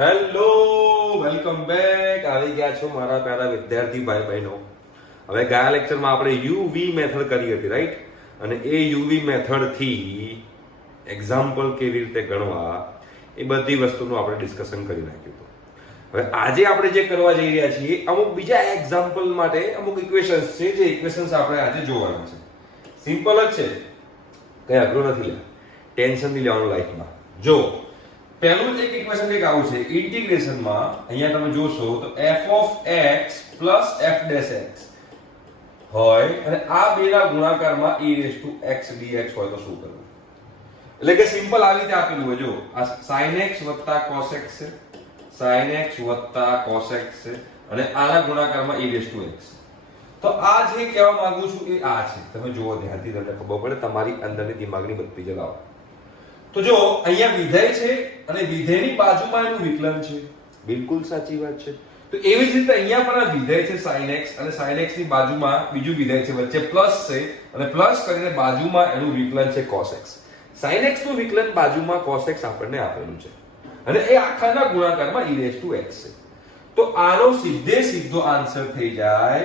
Hello, welcome back. આવી ગયા છો મારા પ્યારા વિદ્યાર્થી ભાઈ બહેનો. હવે ગયા લેક્ચરમાં આપણે યુવી મેથડ કરી હતી, રાઈટ? અને એ યુવી મેથડ થી એક્ઝામ્પલ કેવી રીતે ગણવા એ બધી વસ્તુનું આપણે ડિસ્કશન કરી નાખ્યું હતું. હવે આજે આપણે જે કરવા જઈ રહ્યા છીએ અમુક બીજા એક્ઝામ્પલ માટે અમુક ઇક્વેશન્સ છે, જે ઇક્વેશન્સ આપણે આજે જોવાના છે. સિમ્પલ જ છે, કઈ અઘરું નથી. ટેન્શન નહીં લેવાનું લાઈફમાં. જો પહેલું એક ઇક્વેશન કંઈક આવું છે, ઇન્ટિગ્રેશનમાં અહીંયા તમે જોશો તો f of x plus f dash x હોય અને આ બેના ગુણાકારમાં e raised to x dx હોય તો શું કરવું? એટલે કે સિમ્પલ આવી રીતે આપેલું હોય. જો આ sin x cos x છે, sin x cos x છે અને આના ગુણાકારમાં e raised to x. તો આ જે કહેવા માંગુ છું એ આ છે. તમે જુઓ ધ્યાનથી, તમને ખબર પડે, તમારી અંદરની દિમાગની બત્તી જલાવો. તો જો અહીંયા વિધેય છે અને વિધેયની બાજુમાં એનું વિકલન છે. બિલકુલ સાચી વાત છે. તો એવી જ રીતે અહીંયા પણ આ વિધેય છે sin x અને sin x ની બાજુમાં બીજું વિધેય છે, વચ્ચે પ્લસ છે અને પ્લસ કરીને બાજુમાં એનું વિકલન છે cos x. sin x નું વિકલન બાજુમાં cos x આપણને આપેલું છે અને એ આખાના ગુણાકારમાં e raised to x છે. તો આનો સીધો આન્સર થઈ જાય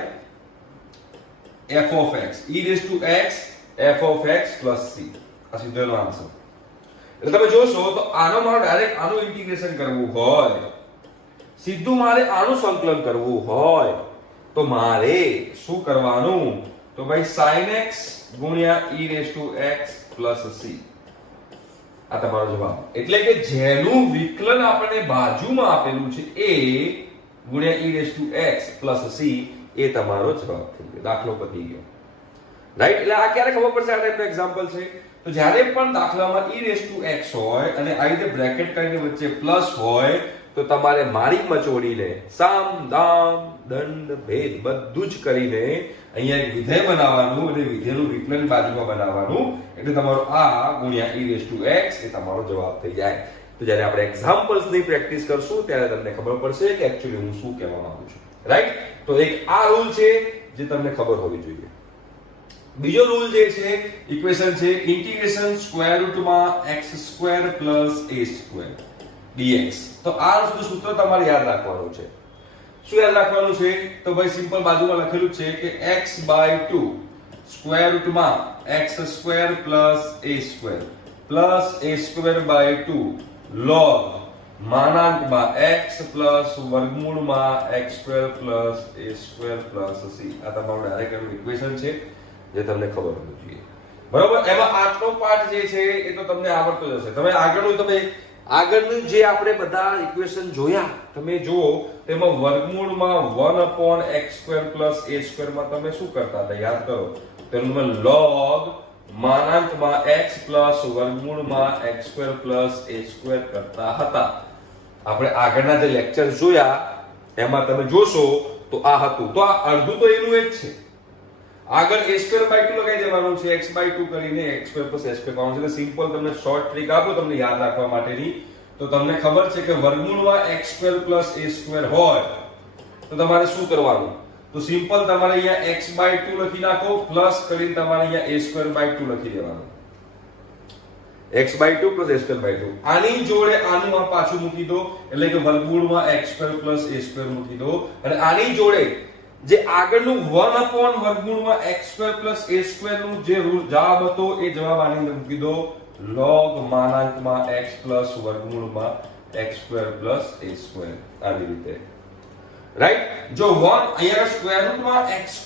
f of x, e raised to x f of x plus c. આ સીધો એનો આન્સર. એટલે તમે જોશો તો આનો મારે ડાયરેક્ટ આનું ઇન્ટિગ્રેશન કરવું હોય, સીધું મારે આનું સંકલન કરવું હોય તો મારે શું કરવાનું? તો ભાઈ sin x ગુણ્યા e raised to x plus c. આ તમારો જવાબ. એટલે કે જેનું વિકલન આપણને બાજુમાં આપેલું છે એ ગુણ્યા e raised to x plus c એ તમારો જવાબ થઈ ગયો. દાખલો પતી ગયો, રાઈટ? એટલે આ ક્યારે ખબર પડશે આ ટાઈપનું એક્ઝામ્પલ છે? તો જ્યારે પણ દાખલામાં e raised to x હોય અને આ રીતે બ્રેકેટ કરીને વચ્ચે પ્લસ હોય તો તમારે મારી મચોડીને સામ દામ દંડ ભેદ બધું જ કરીને અહીંયા એક વિધેય બનાવવાનું અને વિધેયનું વિકલન બાજુમાં બનાવવાનું. એટલે તમારો આ ગુણ્યા e raised to x એ તમારો જવાબ થઈ જાય. તો જ્યારે આપણે એક્ઝામ્પલ્સની પ્રેક્ટિસ કરશું ત્યારે તમને ખબર પડશે કે એક્ચ્યુઅલી હું શું કહેવા માંગુ છું, રાઈટ? તો એક આ રૂલ છે જે તમને ખબર હોવી જોઈએ. બીજો રૂલ જે છે, ઇક્વેશન છે ઇન્ટિગ્રેશન સ્ક્વેર રૂટમાં x² + a² dx. તો આ સૂત્ર તમારે યાદ રાખવાનું છે. શું યાદ રાખવાનું છે? તો ભાઈ સિમ્પલ બાજુમાં લખેલું છે કે x/2 સ્ક્વેર રૂટમાં x² + a² log માનાંકમાં x પ્લસ વર્ગમૂળમાં x² + a² + c. આ તમારું ડાયરેક્ટ ઇક્વેશન છે જે તમને ખબર હોવી જોઈએ, બરોબર? એમાં આટલો પાર્ટ જે છે એ તો તમને આવડતો જ હશે. તમે આગળનું જે આપણે બધા ઇક્વેશન જોયા તમે જુઓ, તેમાં વર્ગમૂળમાં 1/x² + a² માં તમે શું કરતા હતા? યાદ કરો. તેનું log માનાંકમાં x પ્લસ વર્ગમૂળમાં x² + a² કરતા હતા. આપણે આગળના જે લેક્ચર જોયા એમાં તમે જોશો તો આ હતું. તો આ અડધું તો એનું જ છે. આગળ a²/2 લગાવી દેવાનું છે, x/2 કરીને x² + a² કરવાનું છે. સિમ્પલ તમને શોર્ટ ટ્રીક આપો તમને યાદ રાખવા માટેની. તો તમને ખબર છે કે વર્ગમૂળમાં x² + a² હોય તો તમારે શું કરવાનું? તો સિમ્પલ તમારે અહીંયા x/2 લખી નાખો, પ્લસ કરીને તમારે અહીંયા a²/2 લખી દેવાનું. x/2 + a²/2. આની જોડે આનું આ પાછું મૂકી દો, એટલે કે વર્ગમૂળમાં x² + a² મૂકી દો. અને આની જોડે જે આગળનું 1/વર્ગમૂળમાં x² + a² નું જે જવાબ હતો એ જવાબ આની અંદર મૂકી દો, log માનાંકમાં x પ્લસ વર્ગમૂળમાં x² + a². આવી રીતે, રાઈટ? જો 1 અહીંયા સ્ક્વેર રૂટમાં x²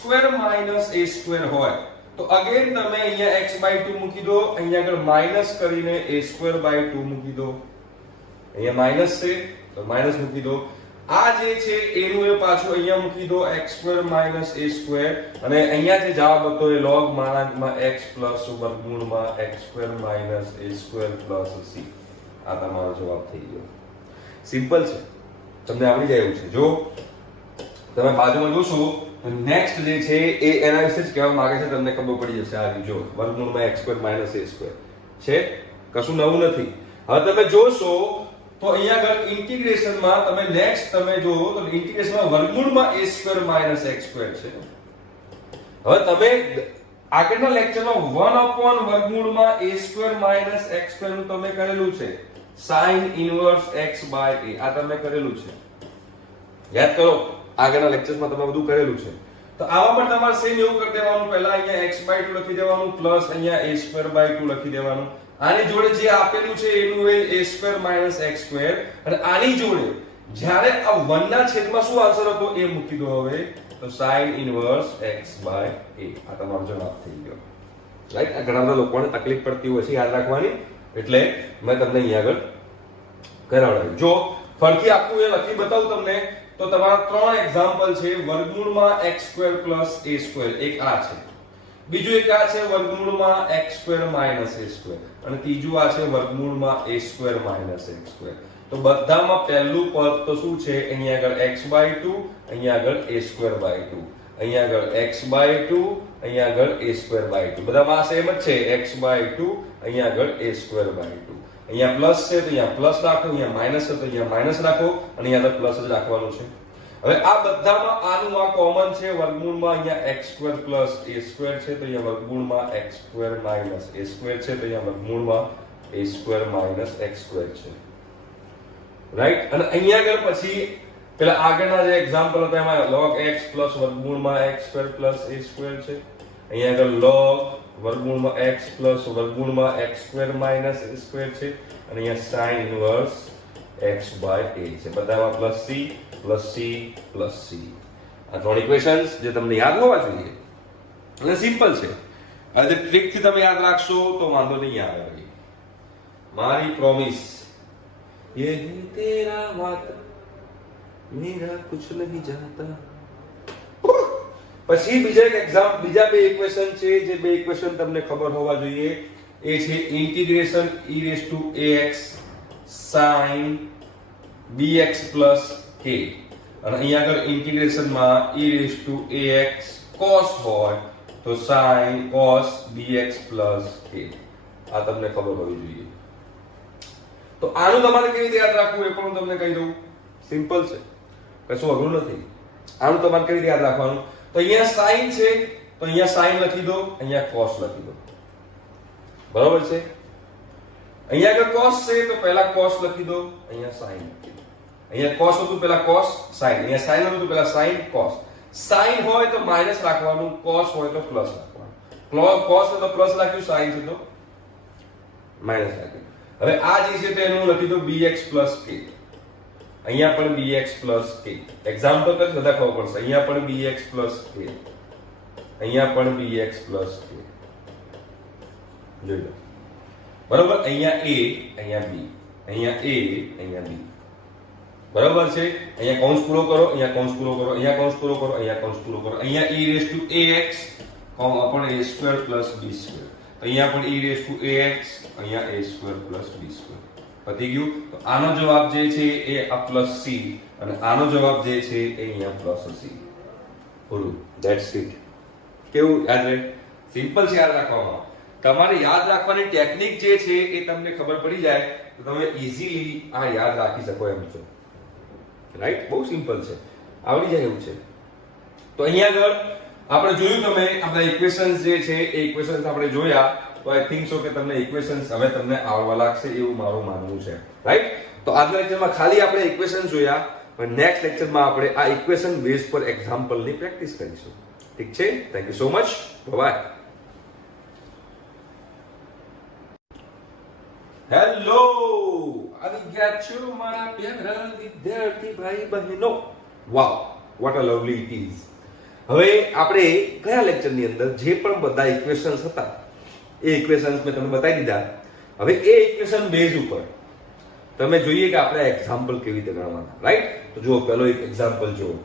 - a² હોય તો અગેન તમે અહીંયા x/2 મૂકી દો, અહીંયા આગળ માઈનસ કરીને a²/2 મૂકી દો. અહીંયા માઈનસ છે તો માઈનસ મૂકી દો. આ જે છે એનું એ પાછું અહીંયા મૂકી દો, x² - a² અને અહીંયા જે જવાબ હતો એ log માનાંકમાં x પ્લસ વર્ગમૂળમાં x² - a² + c. આ તમારો જવાબ થઈ ગયો. સિમ્પલ છે, તમને આવડી જાય એવું છે. જો તમે બાજુમાં જોશો તો નેક્સ્ટ જે છે એ એના વિશે જ કહેવા માંગે છે. તમને ખબર પડી જશે. આ જો વર્ગમૂળમાં x² - a² છે, કશું નવું નથી. હવે તમે જોશો તો અહીંયા આગળ ઇન્ટિગ્રેશનમાં તમે નેક્સ્ટ તમે જો તો ઇન્ટિગ્રેશનમાં વર્ગમૂળમાં a² - x² છે. હવે તમે આગળના લેક્ચરમાં 1/વર્ગમૂળમાં a² - x² નું તમે કરેલું છે. sin inverse x by a. આ તમે કરેલું છે, યાદ કરો, આગળના લેક્ચર્સમાં તમે બધું કરેલું છે. તો આમાં પણ તમારે સેમ એવું કરી દેવાનું, પહેલા અહીંયા x બાય 2 લખી દેવાનું પ્લસ અહીંયા a સ્ક્વેર બાય 2 લખી દેવાનું. આની જોડે જે આપેલું છે એનું એ a square minus x square, અને આની જોડે જ્યારે આ 1 ના છેદમાં શું આન્સર હતો એ મૂકી દો. હવે તો sin inverse x by a. આ તમારો જવાબ થઈ ગયો, રાઈટ. આ ઘણા બધા લોકોને તકલીફ પડતી હોય છે યાદ રાખવાની, એટલે મેં તમને અહીંયા આગળ કરાવડાવ્યું. જો ફરીથી આખું એ લખી બતાવું તમને, તો તમારા ત્રણ એક્ઝામ્પલ છે. વર્ગમૂળમાં x square plus a square, એક આ છે. બીજું એક આ છે વર્ગમૂળમાં x square minus a square, અને ત્રીજું આ છે વર્ગમૂળમાં a square minus x square. તો બધામાં પહેલું પદ તો શું છે, અહીંયા આગળ x બાય 2, અહીંયા આગળ a સ્ક્વેર બાય 2, અહીંયા આગળ x બાય 2, અહીંયા આગળ a સ્ક્વેર બાય 2. બધામાં સેમ જ છે, x બાય 2, અહીંયા આગળ a સ્ક્વેર બાય 2. અહીંયા પ્લસ છે તો અહીંયા પ્લસ રાખો, અહીંયા માઈનસ છે તો અહીંયા માઈનસ રાખો, અને અહીંયા તો પ્લસ જ રાખવાનું છે. હવે આ બધામાં આનું આ કોમન છે, વર્ગમૂળમાં અહીંયા x square plus a square છે તો અહીંયા વર્ગમૂળમાં x square minus a square છે તો અહીંયા વર્ગમૂળમાં a square minus x square છે, રાઈટ. અને અહીંયા આગળ પછી પેલા આગળના જે એક્ઝામ્પલ હતા એમાં log x પ્લસ વર્ગમૂળમાં x square plus a square છે. અહીંયા આગળ log વર્ગમૂળમાં x પ્લસ વર્ગમૂળમાં x square minus a square છે, અને અહીંયા sin inverse x by a છે. બધામાં plus c plus c plus c. આ ત્રણ ઇક્વેશન્સ જે તમને યાદ હોવા જોઈએ, અને સિમ્પલ છે. આ ટ્રિક થી તમે યાદ રાખશો તો વાંધો નહીં આવે. મારી પ્રોમિસ, ये तेरा बात मेरा कुछ नहीं जानता. પછી બીજા બે ઇક્વેશન છે, જે બે ઇક્વેશન તમને ખબર હોવા જોઈએ. એ છે integration e raise to ax sin bx plus k, અને અહીંયા આગળ ઇન્ટિગ્રેશનમાં e raise to ax cos હોય તો sin cos bx plus k. આ તમને ખબર હોવી જોઈએ. તો આનું તમારે કેવી રીતે યાદ રાખવું એ પણ હું તમને કહી દઉં. સિમ્પલ છે, કશું અઘરું નથી. આનું તમારે કેવી રીતે યાદ રાખવાનું, તો અહીંયા sin છે તો અહીંયા sin લખી દો, અહીંયા cos લખી દો, બરોબર છે. અહીંયા આગળ cos છે તો પહેલા cos લખી દો, અહીંયા sin લખી દો. અહીંયા cos હતું પહેલા cos sin, અહીંયા sin હતું પહેલા sin cos. sin હોય તો માઈનસ રાખવાનું, cos હોય તો પ્લસ રાખવાનું. cos છે તો પ્લસ રાખ્યું, sin છે તો માઈનસ રાખ્યું. હવે આ જે છે તે એનું લખી દો bx k. અહીંયા પણ bx k. એક્ઝામ્પલ કરી બધા ખબર પડશે. અહીંયા પણ bx k, અહીંયા પણ bx k. જોઈ લો, બરોબર. અહીંયા a, અહીંયા b, અહીંયા a, અહીંયા b, બરોબર છે. અહીંયા કૌંસ પૂરો કરો, અહીંયા કૌંસ પૂરો કરો, અહીંયા કૌંસ પૂરો કરો, અહીંયા કૌંસ પૂરો કરો. અહીંયા e રેઝ ટુ ax પણ a square plus b square, અહીંયા પણ e રેઝ ટુ ax, અહીંયા a square plus b square. પતી ગયું. તો આનો જવાબ જે છે એ આ પ્લસ c, અને આનો જવાબ જે છે એ અહીંયા પ્લસ c. પૂરું, ધેટ્સ ઇટ. કેવું યાદ રહે? સિમ્પલ છે યાદ રાખવામાં. તમારે યાદ રાખવાની ટેકનિક જે છે એ તમને ખબર પડી જાય તો તમે ઈઝીલી આ યાદ રાખી શકો એમ છો, રાઈટ. બહુ સિમ્પલ છે, આવડી જાય એવું છે. તો અહીંયા આગળ આપણે જોયું, તમે આપણા ઇક્વેશન્સ જે છે એ ઇક્વેશન્સ આપણે જોયા. તો આઈ થિંક સો કે તમને ઇક્વેશન્સ હવે તમને આવડવા લાગશે એવું મારું માનવું છે, રાઈટ. તો આજના લેક્ચરમાં ખાલી આપણે ઇક્વેશન જોયા, પણ નેક્સ્ટ લેક્ચરમાં આપણે આ ઇક્વેશન બેઝ પર એક્ઝામ્પલની પ્રેક્ટિસ કરીશું. ઠીક છે? Thank you so much. Bye. Hello, આવી ગયા છો મારા પ્યારા વિદ્યાર્થી ભાઈ બહેનો. Wow, what a lovely it is. હવે આપણે ગયા લેક્ચરની અંદર જે પણ બધા ઇક્વેશન્સ હતા એ ઇક્વેશન્સ મેં તમને બતાવી દીધા. હવે એ ઇક્વેશન બેઝ ઉપર તમે જોઈએ કે આપણે એક્ઝામ્પલ કેવી રીતે ગણવાના, રાઈટ. તો જુઓ, પહેલો એક એક્ઝામ્પલ જુઓ.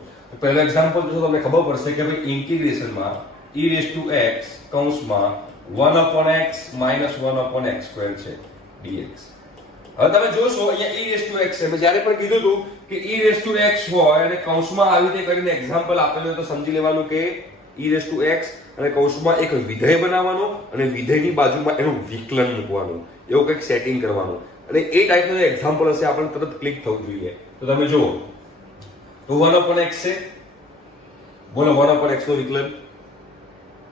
પહેલો એક્ઝામ્પલ જો તમને ખબર પડશે કે ભાઈ ઇન્ટિગ્રેશનમાં e રેઝ ટુ x કૌંસમાં 1/x - 1/x સ્ક્વેર છે dx. હવે તમે જોશો અહીંયા e રેઝ ટુ x છે. મેં જ્યારે પણ કીધું હતું કે e રેઝ ટુ x હોય અને કૌંસમાં આવી રીતે કરીને એક્ઝામ્પલ આપેલું હોય તો સમજી લેવાનું કે e રેઝ ટુ x અને કૌંસમાં એક વિધેય બનાવવાનો અને વિધેયની બાજુમાં એનું વિકલન મૂકવાનું, એવું કંઈક સેટિંગ કરવાનું. અને એ ટાઈપનું એક્ઝામ્પલ હશે આપણે તરત ક્લિક થવું જોઈએ. તો તમે જુઓ, તો 1/x છે. બોલો 1/x નું વિકલન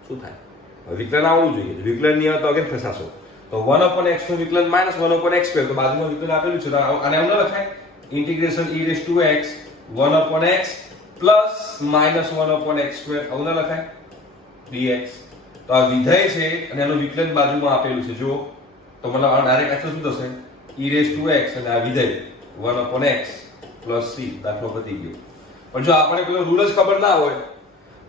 શું થાય? વિકલન આવવું જોઈએ. વિકલન નહીં આવે તો અગર ફસાશો. તો 1/x નું વિકલન -1/x², તો બાજુમાં વિકલન આપેલું છે તો આને એમ ન લખાય, integration e⁻x 1/x plus -1/x², આવું ન લખાય dx. તો આ વિધેય છે અને એનું વિકલન બાજુમાં આપેલું છે, જો તો મતલબ આ ડાયરેક્ટ એક્શન શું થશે, e⁻x અને આ વિધેય 1/x પ્લસ c, દાખલો પતી ગયો. પણ જો આપણે પેલો રૂલ જ ખબર ના હોય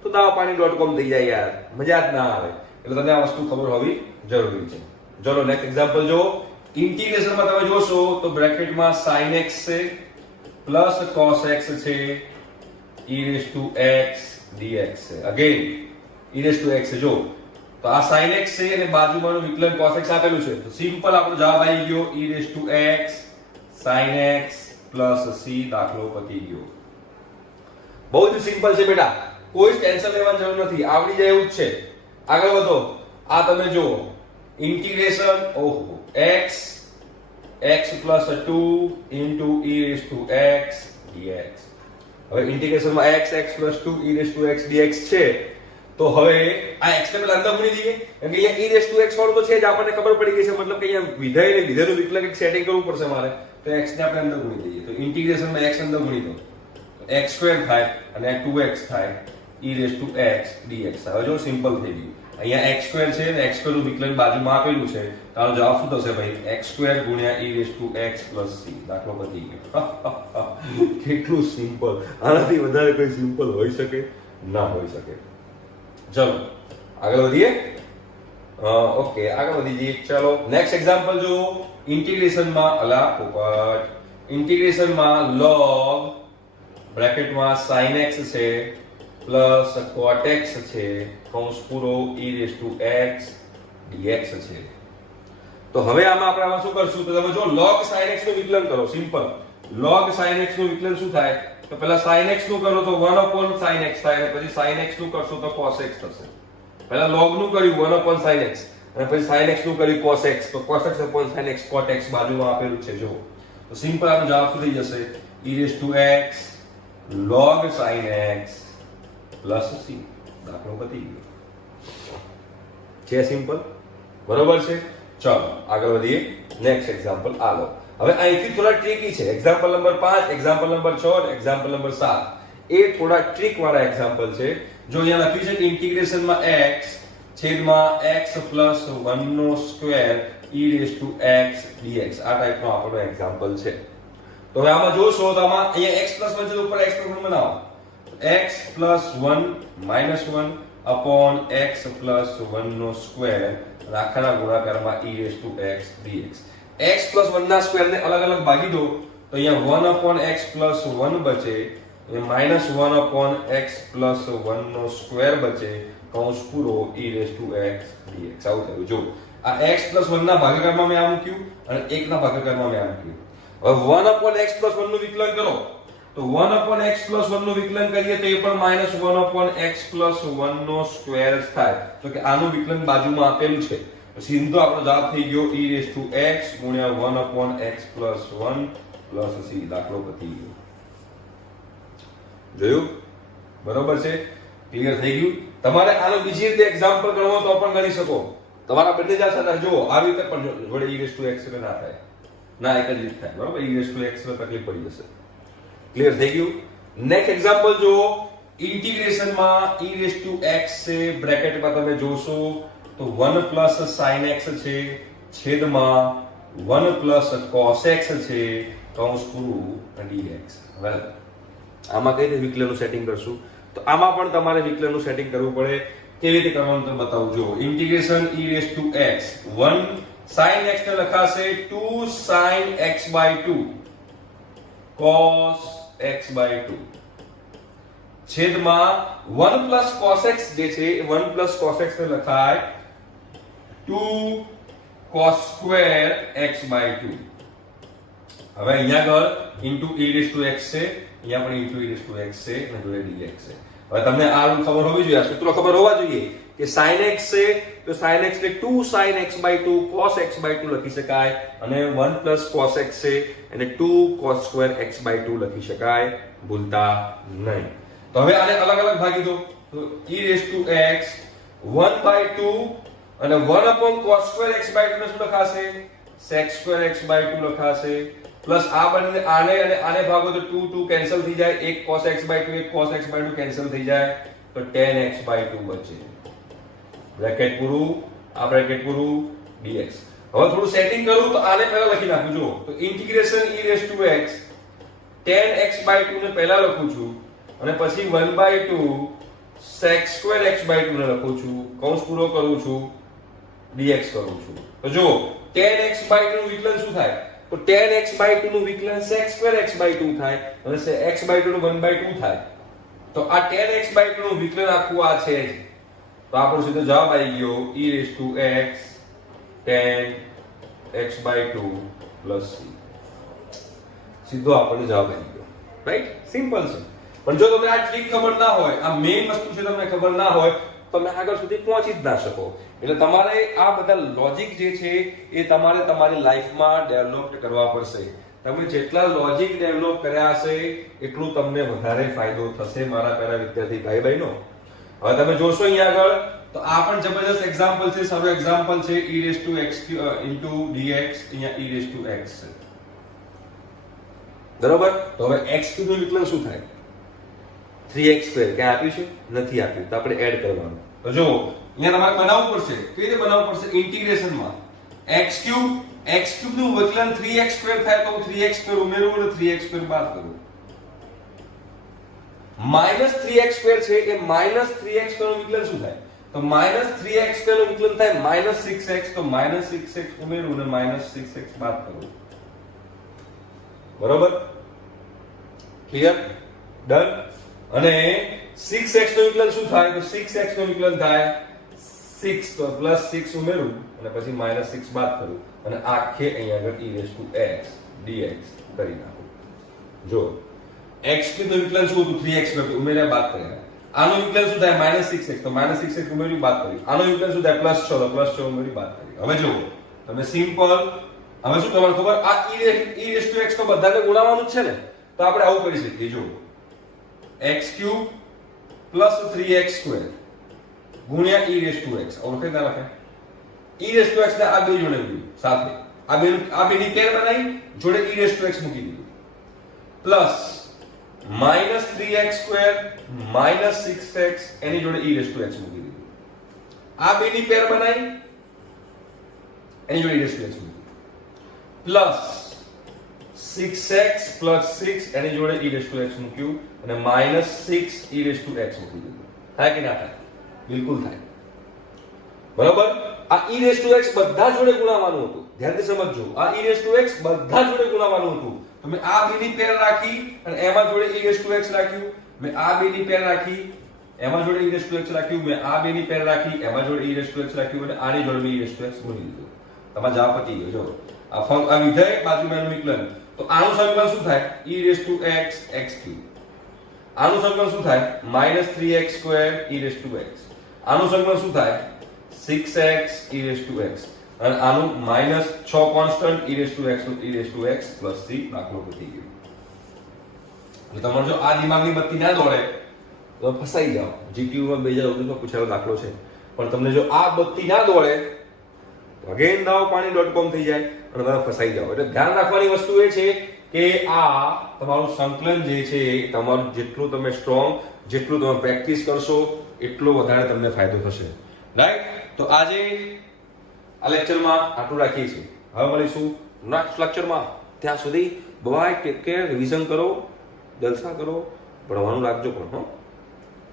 તો davapaani.com થઈ જાય યાર, મજા જ ના આવે. એટલે તમને આ વસ્તુ ખબર હોવી જરૂરી છે. ચલો નેક્સ્ટ એક્ઝામ્પલ જો, ઇન્ટિગ્રેશનમાં તમે જોશો તો બ્રેકેટમાં sin x છે પ્લસ cos x છે e⁻x dx છે. અગેન e⁻x છે, જો તો આ sin x છે અને બાજુમાંનું વિકલન cos x આપેલું છે, તો સિમ્પલ આપણો જવાબ આવી ગયો e⁻x sin x plus c, દાખલો પતી ગયો. બહુ જ સિમ્પલ છે બેટા, કોઈ ટેન્શન લેવાની જરૂર નથી, આવડી જાય એવું જ છે. આગળ વધો, આ તમે જુઓ integration x plus 2 into e⁻x dx. હવે ઇન્ટિગ્રેશનમાં x plus 2 e⁻x dx છે, તો હવે આ x ને પેલા અંદર ગુણી દઈએ, કેમ કે અહીંયા e⁻x વાળું તો છે જ, આપણને ખબર પડી ગઈ છે, મતલબ કે અહીંયા વિધેય ને વિધેયનું વિકલન એક સેટિંગ કરવું પડશે મારે, તો x ને આપણે અંદર ગુણી દઈએ. તો ઇન્ટિગ્રેશનમાં x અંદર ગુણી દો, x² થાય અને 2x થાય e⁻x dx. હવે જો સિમ્પલ થઈ ગયું, અહીંયા x² છે ને x² નું વિકલન બાજુમાં આપેલું છે, તો આનો જવાબ શું થશે ભાઈ, x² ગુણ્યા e⁻x પ્લસ c, દાખલો પતી ગયો. કેટલું સિમ્પલ, આનાથી વધારે કોઈ સિમ્પલ હોઈ શકે ના હોઈ શકે. ચલો આગળ વધીએ. ઓકે, આગળ વધી જઈએ. ચલો નેક્સ્ટ એક્ઝામ્પલ જો, ઇન્ટિગ્રેશનમાં ઇન્ટિગ્રેશનમાં log બ્રેકેટમાં sin x છે પ્લસ cot x છે કૌંસ પૂરો e⁻x dx છે. તો હવે આમાં આપણે આમાં શું કરશું, તો તમે જો log sin x નું વિકલન કરો, સિમ્પલ. log sin x નું વિકલન શું થાય, તો પહેલા sin x નું કરો તો 1/sin x થાય, અને પછી sin x નું કરશો તો cos x થશે. પહેલા log નું કર્યું 1/sin x, અને પછી sin x નું કર્યું cos x, તો cos x/sin x cot x બાજુમાં આપેલું છે, જો તો સિમ્પલ આનો જવાબ શું થઈ જશે, e⁻x log sin x plus c, દાખલો પતી ગયો. છે સિમ્પલ, બરોબર છે. ચલો આગળ વધીએ. નેક્સ્ટ એક્ઝામ્પલ આ લો. હવે અહીંથી થોડા ટ્રિકી છે. એક્ઝામ્પલ નંબર 5, એક્ઝામ્પલ નંબર 6 અને એક્ઝામ્પલ નંબર 7 એ થોડા ટ્રિક વાળા એક્ઝામ્પલ છે. જો અહીંયા લખ્યું છે કે ઇન્ટિગ્રેશનમાં x છેદમાં x પ્લસ 1 નો સ્ક્વેર e⁻x dx, આ ટાઈપનો આપણો એક્ઝામ્પલ છે. તો હવે આમાં જોશો તો આમાં અહીંયા x પ્લસ 1 છે, ઉપર x નો ગુણ બનાવો, x plus 1 minus 1 upon x plus 1 નો સ્ક્વેર, આખાના ગુણાકારમાં e⁻x dx. x પ્લસ 1 ના સ્ક્વેર ને અલગ અલગ ભાગી દો, તો અહીંયા 1 અપોન x પ્લસ 1 બચે, માઇનસ 1 અપોન x પ્લસ 1 નો સ્ક્વેર બચે, કૌંસ પૂરો e⁻x dx. આવું થયું. જો આ x પ્લસ 1 ના ભાગાકારમાં મેં આ મૂક્યું અને 1 ના ભાગાકારમાં મેં આ મૂક્યું. હવે 1 અપોન x પ્લસ 1 નું વિકલન કરો, તો 1 અપોન x પ્લસ 1 નું વિકલન કરીએ તો એ પણ માઇનસ 1 અપોન x પ્લસ 1 નો સ્ક્વેર થાય. તો કે આનું વિકલન બાજુમાં આપેલું છે, સીધો આપણો જવાબ થઈ ગયો e⁻x ગુણ્યા 1 upon x plus 1 plus c, દાખલો પતી ગયો. જોયું, બરોબર છે, ક્લિયર થઈ ગયું. તમારે આનો બીજી રીતે એક્ઝામ્પલ ગણવો તો પણ ગણી શકો. તમારા બંને જ સાથે જો આવી રીતે પણ જોડે e⁻x ના થાય, ના એક જ રીત થાય, બરોબર. e⁻x ને તકલીફ પડી જશે. ક્લિયર થઈ ગયું. નેક્સ્ટ એક્ઝામ્પલ જો, ઇન્ટિગ્રેશનમાં e⁻x છે, બ્રેકેટમાં તમે જોશો તો 1 પ્લસ sin x છે છેદમાં 1 પ્લસ cos x છે કૌંસ પૂરું dx. વેલ આમાં કઈ રીતે વિકલનનું સેટિંગ કરશું, તો આમાં પણ તમારે વિકલનનું સેટિંગ કરવું પડે. કેવી રીતે કરવાનું તમને બતાવું. જો ઇન્ટિગ્રેશન e⁻x 1 sin x ને લખાશે 2 sin x/2 cos x/2 છેદમાં 1 પ્લસ cos x જે છે 1 પ્લસ cos x ને લખાય 2 cos સ્ક્વેર x/2. હવે અહીંયા આગળ ઇન્ટુ e⁻x છે, અહીંયા પણ ઇન્ટુ e⁻x છે અને જોડે dx છે. હવે તમને આ રૂલ ખબર હોવી જોઈએ, આ સૂત્રો ખબર હોવા જોઈએ કે sin x છે તો sin x ને 2 sin x/2 cos x/2 લખી શકાય, અને 1 પ્લસ cos x છે એને 2 cos સ્ક્વેર x/2 લખી શકાય, ભૂલતા નહીં. તો હવે આને અલગ અલગ ભાગી દો, તો e⁻x 1/2 અને 1/cos2x/2 ને શું લખાશે? sec2x/2 લખાશે. પ્લસ આ બંને આને અને આને ભાગો તો 2 2 કેન્સલ થઈ જાય. એક cosx/2 એક cosx/2 કેન્સલ થઈ જાય તો tan x/2 બચે. બ્રેકેટ પૂરું, આ બ્રેકેટ પૂરું, dx. હવે થોડું સેટિંગ કરું તો આને પહેલા લખી નાખું. જો તો ઇન્ટિગ્રેશન e⁻x tan x/2 ને પહેલા લખું છું અને પછી 1/2 sec2x/2 ને લખું છું. કૌંસ પૂરો કરું છું, dx કરું છું. તો જો tan x/2 નું વિકલન શું થાય? તો tan x/2 નું વિકલન sec2x/2 થાય અને x/2 નું 1/2 થાય. તો આ tan x/2 નું વિકલન આખું આ છે જ. તો આપણો સીધો જવાબ આવી ગયો e⁻x tan x/2 + c. સીધો આપણને જવાબ આવી ગયો. રાઈટ? સિમ્પલ છે. પણ જો તમને આ ટ્રીક ખબર ના હોય, આ મેઇન વસ્તુ છે તમને ખબર ના હોય, તમે આગળ સુધી પહોંચી જ ના શકો. એટલે તમારે આ બધા લોજિક જે છે એ તમારે તમારી લાઈફમાં ડેવલપ કરવા પડશે. તમે જેટલા લોજિક ડેવલપ કર્યા હશે એટલું તમને વધારે ફાયદો થશે મારા પહેલા વિદ્યાર્થી ભાઈ બહેનો. હવે તમે જોશો અહીંયા આગળ તો આ પણ જબરદસ્ત એક્ઝામ્પલ છે. સર્વ એક્ઝામ્પલ છે e⁻x dx. અહીંયા e⁻x છે. બરોબર? તો હવે x3 નું વિકલન શું થાય? 3x2 ક્યાં આપ્યું છે? નથી આપ્યું. તો આપણે એડ કરવાનું. તો જો અહીંયા તમારે બનાવવું પડશે. કઈ રીતે બનાવવું પડશે? ઇન્ટિગ્રેશનમાં x3 નું વિકલન 3x2 થાય તો 3x2 ઉમેરવું અને 3x2 બાદ કરવું. -3x2 છે એ -3x2 નું વિકલન શું થાય? તો -3x2 નું વિકલન થાય -6x. તો -6x ઉમેરવું અને -6x બાદ કરવું. બરોબર? ક્લિયર? ડન? અને 6x નું વિકલન શું થાય? તો 6x નું વિકલન થાય 6 તો +6 ઉમેરું અને પછી -6 બાદ કરું અને આખે અહીંયા આગળ e⁻x dx કરી નાખું. જો x3 નું વિકલન શું હતું? 3x2 ઉમેર્યા બાદ કર્યા. આનું વિકલન શું થાય? -6x. તો -6x ઉમેર્યું બાદ કર્યું. આનું વિકલન શું થાય? +6 તો +6 ઉમેર્યું બાદ કર્યું. હવે જો તમે સિમ્પલ હવે શું તમારે ખબર? આ e⁻x તો બધાને ગુણાવવાનું જ છે ને. તો આપણે આવું કરી શકીએ. જો x3 + 3x2 ગુણ્યા e⁻x. ઓળખે ના લખે? e⁻x ને આ બે જોડે મૂક્યું સાથે. આ બેની પેર બનાવી જોડે e⁻x મૂકી દીધું. પ્લસ -3x2 -6x એની જોડે e⁻x મૂકી દીધું. આ બેની પેર બનાવી એની જોડે e⁻x મૂકી. પ્લસ 6x + 6 એની જોડે e⁻x મૂક્યું અને -6 e⁻x મૂકી દીધું. થાય કે ના થાય? બિલકુલ થાય. બરાબર? આ e⁻x બધા જોડે ગુણાવવાનું હતું. ધ્યાનથી સમજજો. આ e⁻x બધા જોડે ગુણાવવાનું હતું. તો મેં આ બેની પેર રાખી અને એમાં જોડે e⁻x રાખ્યું. મેં આ બેની પેર રાખી એમાં જોડે e⁻x રાખ્યું. મેં આ બેની પેર રાખી એમાં જોડે e⁻x રાખ્યું અને આની જોડે મેં e⁻x મૂકી દીધું. તમારો જવાબ પતી ગયો. જો આ વિધેય બાજુમાં વિકલન. તો આનું સમીકરણ શું થાય? e⁻x x3. આનું સમીકરણ શું થાય? -3x2 e⁻x. આનું સમીકરણ શું થાય? 6x e⁻x. અને આનું -6 કોન્સ્ટન્ટ e⁻x + c દાખલો પતી ગયો. એટલે તમારે જો આ દિમાગની બત્તી ના દોડે તો ફસાઈ જાઓ. જીટીયુ માં 2019 માં પૂછાયેલો દાખલો છે. પણ તમને જો આ બત્તી ના દોડે તો અગેન dawapani.com થઈ જાય અને તમે ફસાઈ જાઓ. એટલે ધ્યાન રાખવાની વસ્તુ એ છે કે આ તમારું સંકલન જે છે તમારું જેટલું તમે સ્ટ્રોંગ, જેટલું તમે પ્રેક્ટિસ કરશો એટલો વધારે તમને ફાયદો થશે. રાઈટ? તો આજે આ લેક્ચરમાં આટલું રાખીએ છીએ. હવે મળીશું નેક્સ્ટ લેક્ચરમાં. ત્યાં સુધી બાય, ટેક કેર, રિવિઝન કરો, જલસા કરો, ભણવાનું રાખજો પણ. હો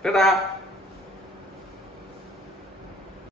ટાટા.